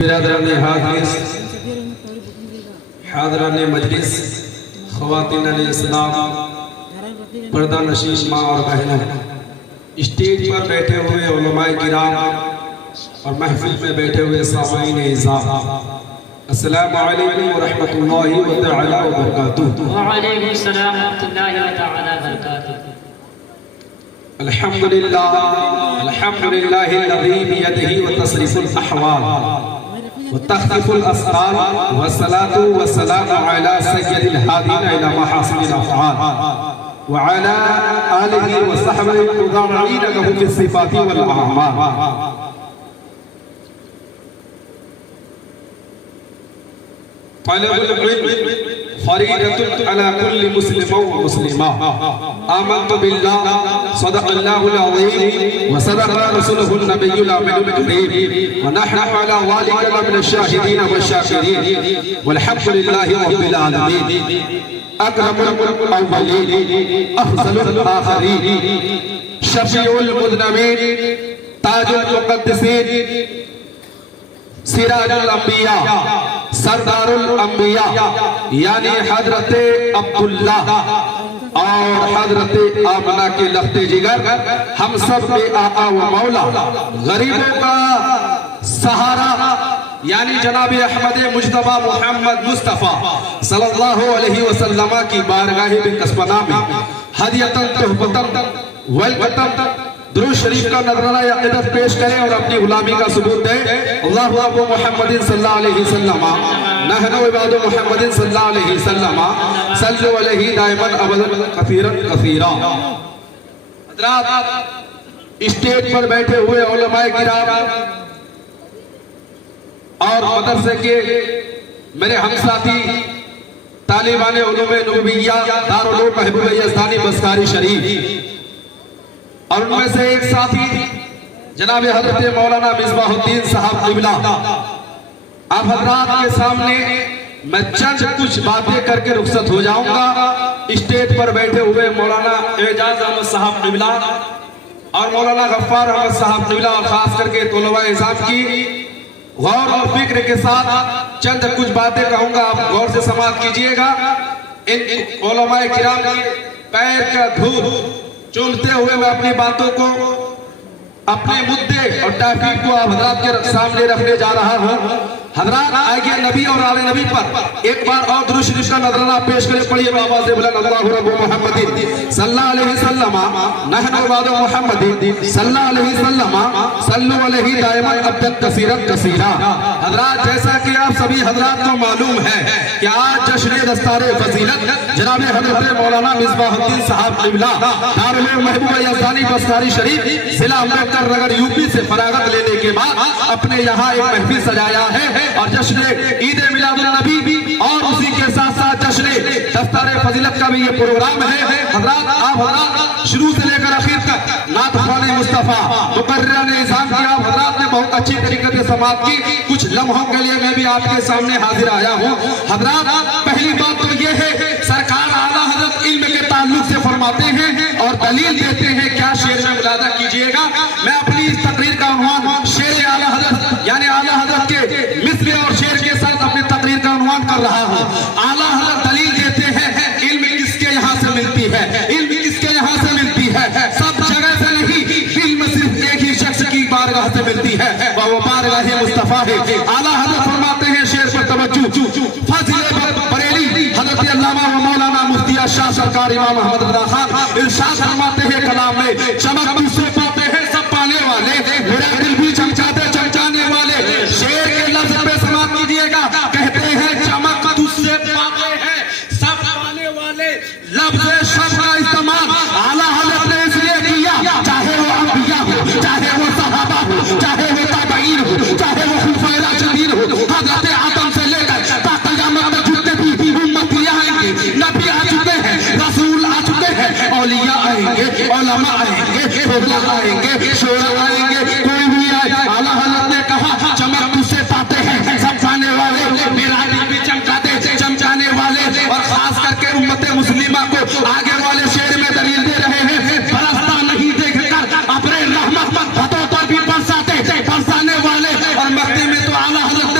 برادران حاضر حاضران مجلس خواتین اسلام پردہ نشین ماں اور بہنوں اسٹیج پر بیٹھے ہوئے علماء کرام اور محفل میں بیٹھے ہوئے سامعین اعزاز، السلام علیکم ورحمۃ اللہ تعالی وبرکاتہ۔ وعلیکم السلام ورحمۃ اللہ تعالی وبرکاتہ۔ الحمدللہ الحمدللہ الذی بیدہ وتصرف الاحوال وتخفف الاسقال والصلاة والسلام على سید الہادین الى محاسن الافعال وعلى آلہ وصحبہ المضامعین له في الصفات والاعمال۔ طلب العلم فریضۃ علی کل مسلم و مسلمہ۔ آمنت باللہ صدق اللہ العظیم وصدق رسولہ النبی الامین الکریم ونحن علی ذلک لمن الشاہدین والشاکرین والحمد للہ رب العالمین۔ اکرم الاولین افضل الاخرین شفیع المذنبین تاج المقدسین سراج الانبیاء سردار الانبیاء یعنی حضرت عبداللہ اور حضرت آمنہ کے لخت جگر، ہم سب کے آقا و مولا، غریبوں کا سہارا یعنی جناب احمد مجتبی محمد مصطفیٰ صلی اللہ علیہ وسلم کی بارگاہ بکسبنا میں ہدیتاً تحفتاً ویلکتاً درود شریف کا نذرانہ عقیدت پیش کریں اور اپنی غلامی کا ثبوت دیں۔ اللہ ابو محمد صلی اللہ علیہ وسلم نحن عباد محمد صلی اللہ علیہ وسلم صلو علیہ دائماً ابداً کثیراً کثیرا۔ حضرات، اسٹیج پر بیٹھے ہوئے علماء کرام اور مدرسے کے میرے ہم ساتھی طالبان علوم نبویہ دارالعلوم محبوب یزدانی بسکاری شریف، اور ان میں سے ایک ساتھی جناب حضرت مولانا مصباح الدین صاحب قبلہ، آپ حضرات کے سامنے میں چند کچھ باتیں کر کے رخصت ہو جاؤں گا۔ اسٹیج پر بیٹھے ہوئے مولانا اعجاز احمد صاحب قبلہ اور مولانا غفار احمد صاحب قبلہ اور خاص کر کے طلباء اعزاز کی غور اور فکر کے ساتھ چند کچھ باتیں کہوں گا، آپ غور سے سماعت کیجئے گا۔ ان علماء کرام کے پیر کا دھول چومتے ہوئے میں اپنی باتوں کو، اپنے مدے اور تحقیق کو آپ حضرات کے سامنے رکھنے جا رہا ہوں۔ حضرات آئیے نبی اور آل نبی پر ایک بار اور درود شریف کا نذرانہ پیش کریں، پڑھیے بآواز بلند، اللہ رب محمد صلی اللہ علیہ وسلم نحن عباد محمد صلی اللہ علیہ وسلم صلو علیہ دائماً ابداً کثیراً کثیرا۔ حضرات، جیسا کہ آپ سبھی حضرات کو معلوم ہے کہ آج جشن دستار فضیلت جناب حضرت مولانا مصباح الدین صاحب قبلہ دارالعلوم محبوب یزدانی بسکاری شریف ضلع امبیڈکر نگر یوپی سے فراغت لینے کے بعد اپنے یہاں ایک محفل سجایا ہے اور جشن عید میلاد النبی اور اسی کے ساتھ ساتھ جشن دستار فضیلت کا بھی یہ پروگرام ہے۔ حضرات، آپ حضرات شروع سے لے کر آخر تک نعت خوان مصطفیٰ مقررہ نظام کی آپ حضرات نے بہت اچھی طریقے سے سماعت کی۔ کچھ لمحوں کے لیے میں بھی آپ کے سامنے حاضر آیا ہوں۔ حضرات، پہلی بات تو یہ ہے، سرکار اعلیٰ حضرت علم کے تعلق سے فرماتے ہیں اور دلیل دیتے ہیں، کیا شعر میں ملاحظہ کیجئے گا۔ میں اپنی اس تقریر کا عنوان شعر اعلیٰ حضرت یعنی اعلیٰ حضرت کے مثل اور شعر کے ساتھ اپنی تقریر کا عنوان کر رہا ہوں۔ اعلیٰ حضرت دلیل دیتے ہیں، علم کس کے یہاں سے ملتی ہے، علم کس کے یہاں سے ملتی ہے، سب جگہ سے نہیں، علم صرف ایک ہی شخص کی بارگاہ سے ملتی ہے، وہ بارگاہ مصطفیٰ ہے۔ اعلیٰ حضرت فرماتے ہیں، شعر پر توجہ، فضل بریلی حضرت علامہ و مولانا مفتی شاہ سرکار امام محمد رضا خان ارشاد فرماتے ہیں کلام میں، چمک تجھ سے پاتے ہیں سب پانے والے، میرا دل بھی چمچاتے چمچانے والے۔ شعر کے لفظ پہ سماعت کیجئے گا، کہتے ہیں چمک تجھ سے پاتے ہیں سب پانے والے۔ لفظ شب کا استعمال اعلیٰ حضرت نے اس لیے کیا، چاہے وہ انبیاء ہو، چاہے وہ صحابہ ہو، چاہے وہ تابعین ہو، چاہے وہ خلفائے راشدین ہو، حضرت آدم سے لے کر تا قیامت تک جتنے بھی امتی آئیں گے، نبی آ چکے ہیں، رسول آ چکے ہیں، اولیاء آئیں گے، علماء آئیں گے، فضلاء آئیں گے، شعراء آئیں گے، کوئی بھی آئے، اعلیٰ حضرت نے کہا چمک تجھ سے پاتے ہیں سب پانے والے، میرا دل بھی چمکاتے چمچانے والے۔ اور خاص کر کے امت مسلمہ کو آگے والے شعر میں دلیل دے رہے ہیں، برستا نہیں دیکھ کر اپنے رحمت ہاتھوں پر بھی برساتے برسانے والے۔ اور مکے میں تو اعلیٰ حضرت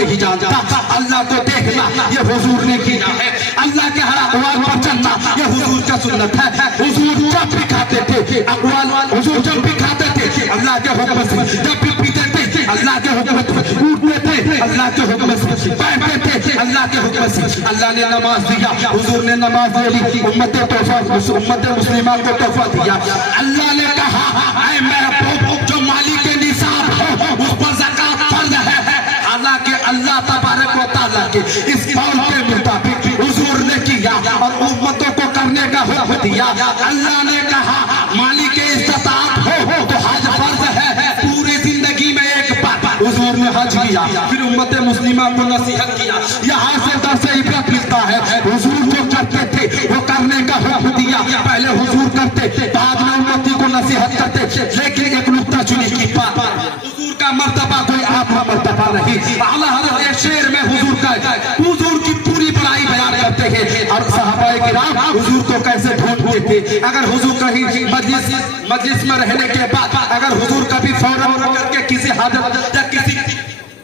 نہیں جانتا. اللہ کو دیکھنا یہ حضور نے کیا ہے. اللہ کے ہر اقوال پر چلنا یہ حضور کا سنت ہے. حضور جب بھی کھاتے تھے اقوال, حضور جب بھی کھاتے تھے اللہ کے حکم سے, جب بھی پیتے تھے اللہ کے حکم سے, اٹھتے تھے اللہ کے حکم سے, بیٹھتے تھے اللہ کے حکم سے. اللہ نے نماز دیا, حضور نے نماز دے لی, امت مسلمہ کو تحفہ دیا. اللہ نے کہا اے محبوب جو مالک نصاب ہو اس پر زکات فرض ہے. حالانکہ اللہ تبارک و تعالیٰ کے اس قول کے مطابق حضور نے کیا اور امتوں کو کرنے کا حکم دیا. اللہ نے کہا مالک استطاعت ہو تو حج فرض ہے. پوری زندگی میں ایک بار حضور نے حج کیا, پھر امت مسلمہ کو نصیحت کیا. یہاں سے درس عبرت ملتا ہے. حضور جو کرتے تھے وہ کرنے کا حکم دیا. پہلے حضور کرتے, بعد میں امتی کو نصیحت کرتے. لیکن ایک نقطہ چنی کی بات, حضور کا مرتبہ کوئی آپ کا مرتبہ نہیں. اعلیٰ حضرت ایک شعر میں حضور کی پوری بڑائی بیان کرتے ہیں اور صحابہ کرام حضور کو کیسے ڈھونڈتے تھے. اگر حضور کہیں مجلس میں رہنے کے بعد اگر حضور کبھی فوراً کر کے کسی حاجت یا کسی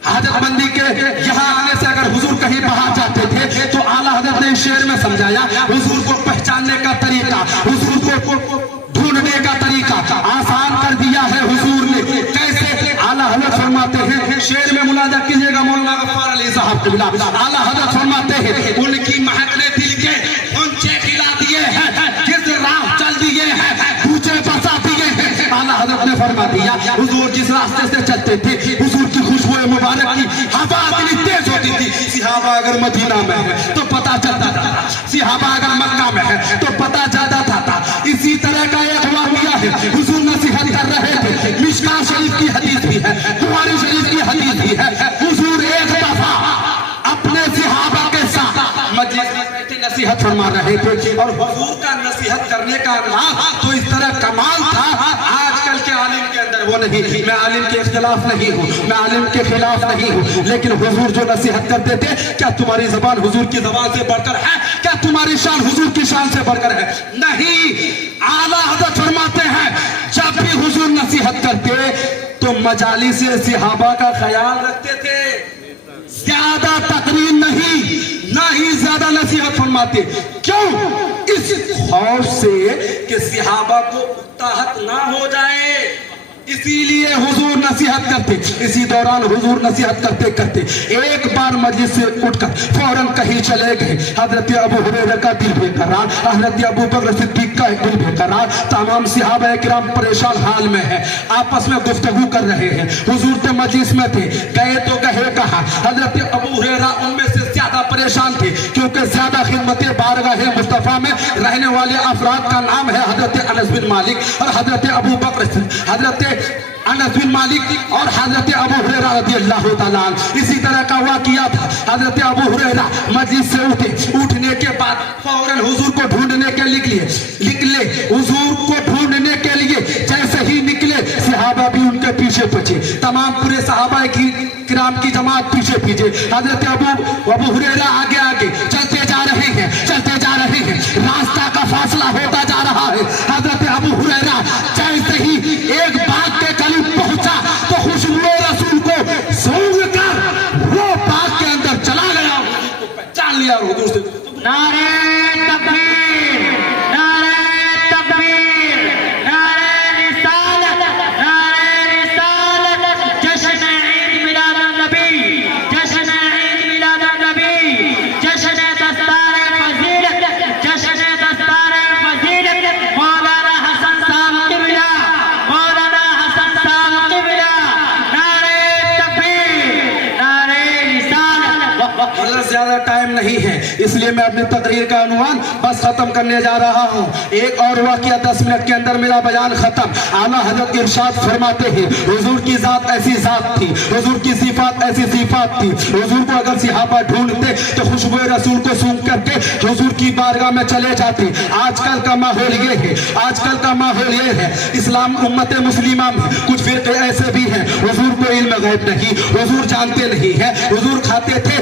حاجت مندی کے یہاں آنے سے اگر حضور کہیں باہر جاتے تھے تو اعلیٰ حضرت نے شعر میں سمجھایا حضور کو پہچاننے کا طریقہ, حضور کو ڈھونڈنے کا طریقہ آسان کر دیا ہے حضور نے. کیسے؟ اعلیٰ حضرت فرماتے ہیں, شعر میں ملاحظہ کیجیے گا مولانا غفار علی صاحب قبلہ, اعلیٰ حضرت فرماتے ہیں ان کی مہک نے دل کے اونچے کھلا دیے ہیں, جس راہ چل دیے ہیں اونچے بسا دیے ہیں. اعلیٰ حضرت نے فرما دیا حضور جس راستے سے چلتے تھے حضور کی خوشبو مبارک کی ہوا اتنی تیز ہوتی تھی. صحابہ اگر مدینہ میں ہے تو پتہ چلتا تھا, صحابہ اگر مکہ میں ہے تو پتہ چلتا تھا. اسی طرح کا ایک واقعہ ہے, حضور نصیحت کر رہے تھے. مشکاہ شریف کی حدیث بھی ہے, بخاری شریف کی حدیث بھی ہے. حضور ایک دفعہ اپنے صحابہ کے ساتھ مجلس میں بیٹھے نصیحت فرما رہے تھے اور حضور کا نصیحت کرنے کا انداز تو اس طرح کمال تھا. آج کل کے عالم کے اندر وہ نہیں. میں عالم کے اختلاف نہیں ہوں, میں عالم کے خلاف نہیں ہوں, لیکن حضور جو نصیحت کرتے تھے کیا تمہاری زبان حضور کی زبان سے بڑھ کر ہے؟ کیا تمہاری شان حضور کی شان سے بڑھ کر ہے؟ نہیں. اعلیٰ حضرت فرماتے ہیں جب بھی حضور نصیحت کرتے تو مجالس صحابہ کا خیال رکھتے تھے. زیادہ تقریر نہیں, نہ ہی زیادہ نصیحت فرماتے. کیوں؟ اس خوف سے کہ صحابہ کو اکتاہٹ نہ ہو جائے, اسی لیے حضور نصیحت کرتے. اسی دوران حضور نصیحت کرتے کرتے ایک بار مجلس سے اٹھ کر فوراً کہیں چلے گئے. حضرت ابو ہریرہ کا دل بے قرار, حضرت ابو بکر صدیق کا دل بے قرار, تمام صحابہ کرام پریشان حال میں ہیں, آپس میں گفتگو کر رہے ہیں. حضور تو مجلس میں تھے, گئے تو کہے کہا. حضرت ابو ہریرہ ان میں سے زیادہ پریشان تھے کیونکہ زیادہ خدمت بارگاہ مصطفیٰ میں رہنے والے افراد کا نام ہے حضرت انس بن مالک اور حضرت ابو بکر, حضرت انس بن مالک اور حضرت ابو ہریرہ رضی اللہ تعالیٰ عنہ. اسی طرح کا واقعہ تھا. حضرت ابو ہریرہ مجلس سے اٹھے, اٹھنے کے بعد فوراً حضور کو ڈھونڈنے کے نکلے. حضور کو ڈھونڈنے کے لیے جیسے ہی نکلے صحابہ بھی ان کے پیچھے پچھے, تمام پورے صحابہ کرام کی جماعت پیچھے پیچھے. حضرت ابو ہریرہ آگے آگے چلتے جا رہے ہیں, چلتے جا رہے ہیں, راستہ کا فاصلہ ہوتا جا رہا ہے. حضرت ابو ہریرہ جیسے ہی ایک باغ کے قریب پہنچا تو خوشبو رسول کو سونگھ کر وہ باغ کے اندر چلا گیا, حضور کو پہچان لیا اور حضور سے نعرہ تکبیر, نعرہ تکبیر, نعرہ رسالت, نعرہ رسالت. جشن عید میلاد النبی, جشن عید میلاد النبی, جشن دستار فضیلت, جشن دستار فضیلت. مولانا حسن صاحب قبلہ, مولانا حسن صاحب قبلہ. نعرہ تکبیر, نعرہ رسالت. زیادہ ٹائم نہیں ہے اس لیے میں اپنی تقریر کا عنوان بس ختم کرنے جا رہا ہوں. ایک اور واقعہ 10 منٹ کے اندر میرا بیان ختم. اعلیٰ حضرت ارشاد فرماتے ہیں حضور کی ذات ایسی ذات تھی, حضور کی صفات ایسی صفات تھی. حضور کو اگر صحابہ ڈھونڈتے تو خوشبو رسول کو سونگھ کر کے حضور کی بارگاہ میں چلے جاتے. آج کل کا ماحول یہ ہے, آج کل کا ماحول یہ ہے, اسلام امت مسلمہ میں کچھ فرقے ایسے بھی ہیں حضور کو علم غیب نہیں, حضور جانتے نہیں ہیں, حضور کھاتے تھے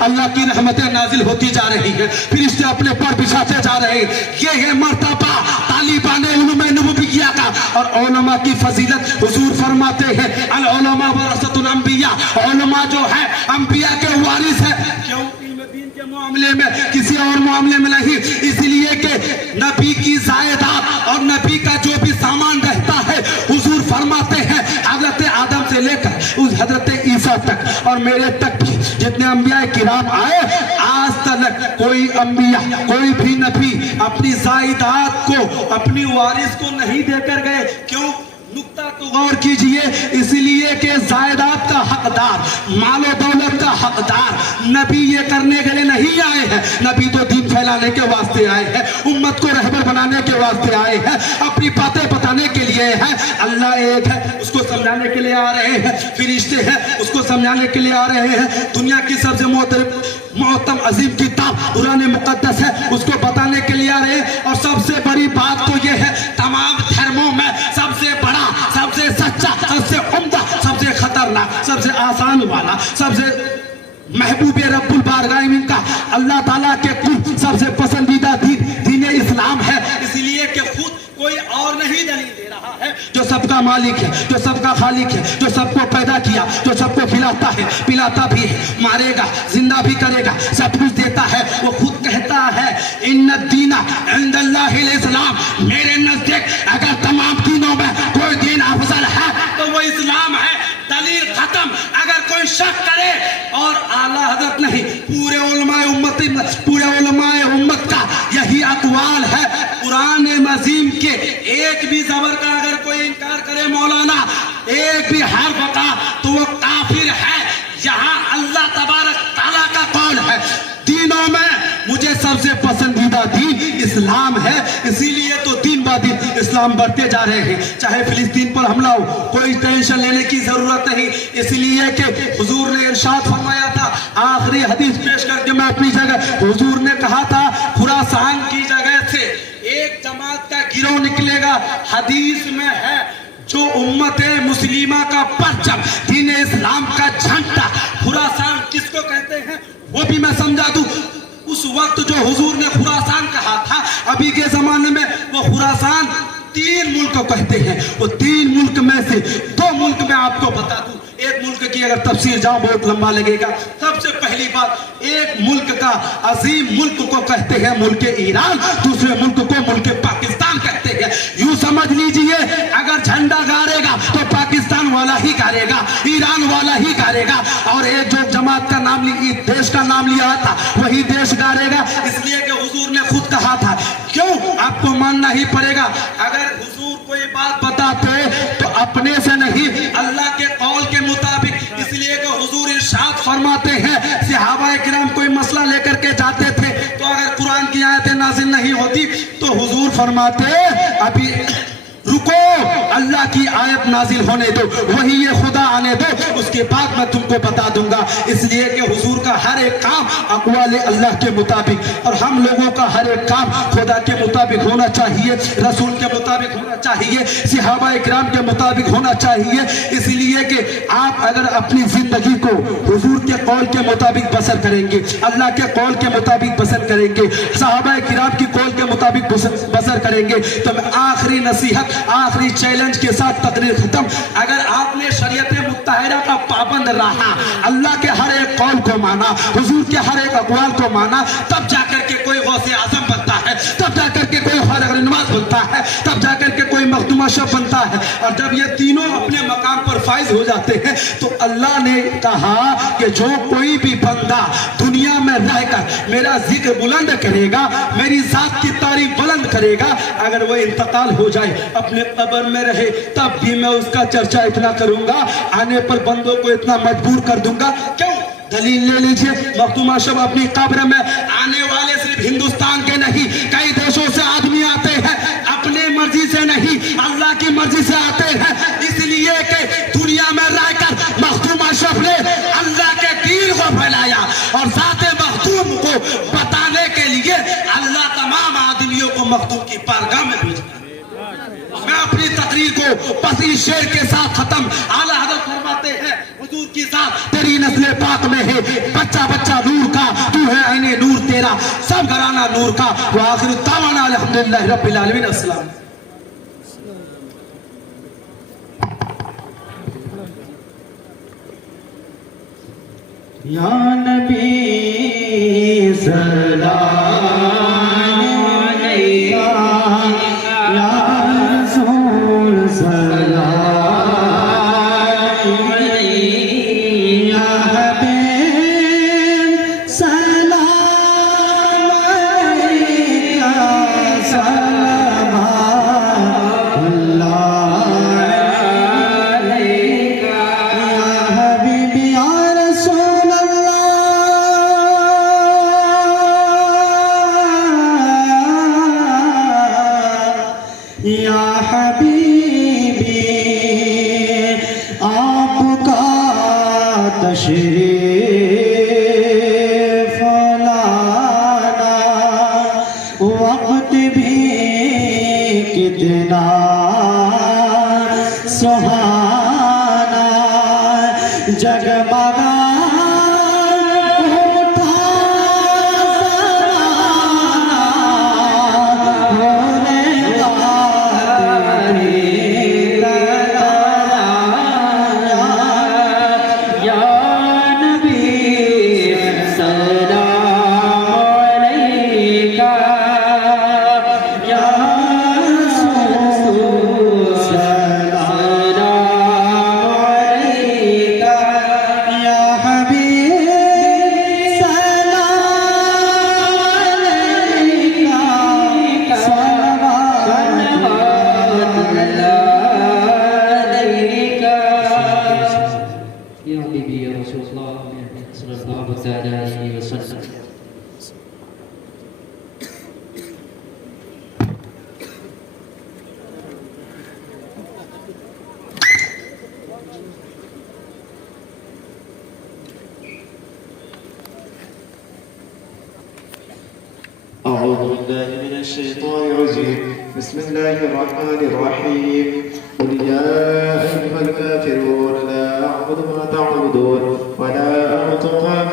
اللہ کی رحمتیں نازل ہوتی جا رہی ہیں, فرشتے اپنے پر بچھاتے جا رہے ہیں. یہ ہے مرتبہ طالبان علوم نبویہ کا. اور علماء کی فضیلت حضور فرماتے ہیں العلماء ورثۃ الانبیاء, علماء جو ہے انبیاء کے وارث ہیں. کیوں؟ دین کے معاملے میں, کسی اور معاملے میں نہیں, اس لیے کہ نبی کی زائدات اور نبی کا جو بھی سامان رہتا ہے, حضور فرماتے ہیں حضرت آدم سے لے کر اس حضرت عیسیٰ تک اور میرے تک بھی جتنے انبیاء کرام آئے, آج تک کوئی انبیاء کوئی بھی نبی اپنی زائدات کو اپنی وارث کو نہیں دے کر گئے. کیوں؟ نقطہ کو غور کیجئے, اس لیے کہ زائدات کا حقدار, مال و دولت کا حقدار نبی یہ کرنے کے لیے نہیں آئے ہیں. نبی تو دین پھیلانے کے واسطے آئے ہیں, امت کو رہبر بنانے کے واسطے آئے ہیں, اپنی باتیں بتانے کے لیے ہیں. اللہ ایک ہے, اس کو سمجھانے کے لیے آ رہے ہیں. فرشتے ہیں, اس کو سمجھانے کے لیے آ رہے ہیں. دنیا کی سب سے محترم عظیم کتاب قرآن مقدس ہے, اس کو بتانے کے لیے آ رہے ہیں. اور سب سے بڑی بات تو یہ ہے, تمام دھرموں میں سب سے بڑا, سب سے سچا, سب سے عمدہ, سب سے خطرناک, سب سے آسان والا, سب سے محبوب رب البارگاہ کا اللہ تعالیٰ کے کل سب سے پسندیدہ دین اسلام ہے. اس لیے کہ خود کوئی اور نہیں دلیل دے رہا ہے, جو سب کا مالک ہے, جو سب کا خالق ہے, جو سب کو پیدا کیا, جو سب کو کھلاتا ہے, پلاتا بھی ہے, مارے گا, زندہ بھی کرے گا, سب کچھ دیتا ہے. وہ خود کہتا ہے ان الدین عند اللہ الاسلام, میرے نزدیک اگر تمام دینوں میں کوئی دین افضل ہے تو وہ اسلام ہے. دلیل ختم. اگر کوئی شک کرے, اور اعلیٰ حضرت نہیں, پورے علماء امت کا یہی اقوال ہے. قرآن عظیم کے ایک بھی زبر کا اگر کوئی انکار کرے مولانا, ایک بھی حرف کا, تو وہ کافر ہے. یہاں اللہ تبارک تعالیٰ کا قول ہے دینوں میں مجھے سب سے پسندیدہ دین اسلام ہے. اسی لیے تو دن با دن اسلام بڑھتے جا رہے ہیں. چاہے فلسطین پر حملہ ہو, کوئی ٹینشن لینے کی ضرورت نہیں. اس لیے کہ حضور نے ارشاد فرمایا تھا, آخری حدیث پیش کر کے میں اپنی جگہ, حضور نے کہا تھا خراسان کی جگہ سے ایک جماعت کا گروہ نکلے گا. حدیث میں ہے جو امت مسلمہ کا پرچم, دین اسلام کا جھنڈا. خراسان کس کو کہتے ہیں وہ بھی میں سمجھا دوں. اس وقت جو حضور نے خراسان کہا تھا, ابھی کے زمانے میں وہ خراسان 3 ملک کو کہتے ہیں. وہ 3 ملک میں سے 2 ملک میں آپ کو بتا دوں. ایک ملک کی اگر تفسیر جاؤں بہت لمبا لگے گا. سب سے پہلی بات, ایک ملک کا عظیم ملک کو کہتے ہیں ملک ایران, دوسرے ملک کو ملک پاکستان کہتے ہیں. یوں سمجھ لیجئے اگر جھنڈا گاڑے گا تو پاکستان والا ہی گاڑے گا, ایران والا ہی گاڑے گا, اور ایک جو جماعت کا نام دیش کا نام لیا تھا وہی دیش گاڑے گا. اس لیے کہ حضور نے خود کہا تھا. کیوں؟ آپ کو ماننا ہی پڑے گا. اگر حضور کوئی بات بتاتے تو اپنے سے نہیں, اللہ کے قول کے مطابق. اس لیے کہ حضور ارشاد فرماتے ہیں صحابہ کرام کوئی مسئلہ لے کر کے جاتے تھے, تو اگر قرآن کی آیتیں نازل نہیں ہوتی تو حضور فرماتے ابھی رکو, اللہ کی آیت نازل ہونے دو, وہی یہ خدا آنے دو, اس کے بعد میں تم کو بتا دوں گا. اس لیے کہ حضور کا ہر ایک کام اقوال اللہ کے مطابق, اور ہم لوگوں کا ہر ایک کام خدا کے مطابق ہونا چاہیے, رسول کے مطابق ہونا چاہیے, صحابہ اکرام کے مطابق ہونا چاہیے. اس لیے کہ آپ اگر اپنی زندگی کو حضور کے قول کے مطابق بسر کریں گے, اللہ کے قول کے مطابق بسر کریں گے, صحابہ اکرام کی قول کے مطابق بسر کریں گے, تو میں آخری نصیحت, آخری چیلنج کے ساتھ تقریر ختم. اگر آپ نے شریعت متحدہ کا پابند رہا, اللہ کے ہر ایک قول کو مانا, حضور کے ہر ایک اقوال کو مانا, تب جا کر کے کوئی غوث اعظم بنتا ہے, تب جا کر کے کوئی خواجہ نواز بنتا ہے, تب جا کر کے کوئی مخدوم شب بنتا ہے. اور جب یہ تینوں اپنے مقام پر فائز ہو جاتے ہیں تو اللہ نے کہا کہ جو کوئی بھی بندہ دنیا میں رہ کر میرا ذکر بلند کرے گا, میری ذات کی تعریف بلند کرے گا, اگر وہ انتقال ہو جائے اپنے قبر میں رہے تب بھی میں اس کا چرچا اتنا کروں گا, آنے پر بندوں کو اتنا مجبور کر دوں گا. کیوں؟ دلیل لے لیجئے, مخدوم اشرف اپنی قبر میں آنے والے صرف ہندوستان کے نہیں, کئی دیشوں سے آدمی آتے ہیں, اپنے مرضی سے نہیں اللہ کی مرضی سے آتے ہیں. اس لیے کہ دنیا میں رہ کر مخدوم اشرف نے اللہ کے دین کو پھیلایا, اور ذات مخدوم کو بتانے کے لیے اللہ تمام آدمیوں کو مخدوم کی بارگاہ میں بھیجا. میں اپنی تقریر کو بس اس شعر کے ساتھ ختم. اعلیٰ حضرت فرماتے ہیں حضور کی ذات تیری نسل پاک میں ہے, بچہ بچہ نور کا ہے عین نور تیرا، سب گھرانہ نور کا، وآخر دعوانا الحمدللہ رب العالمین. السلام. یا نبی سلام علیکہ، یا رسول سلام علیکہ، یا حبیب سلام علیکہ، سلام اللہ علیکہ، یا حبیب یا رسول یا حبیبی، آپ کا تشریف لانا وقت بھی کتنا سہانا، جگمگا أعوذ بالله من الشيطان الرجيم. بسم الله الرحمن الرحيم. قل يا أيها الكافرون لا أعبد ما تعبدون ولا أنتم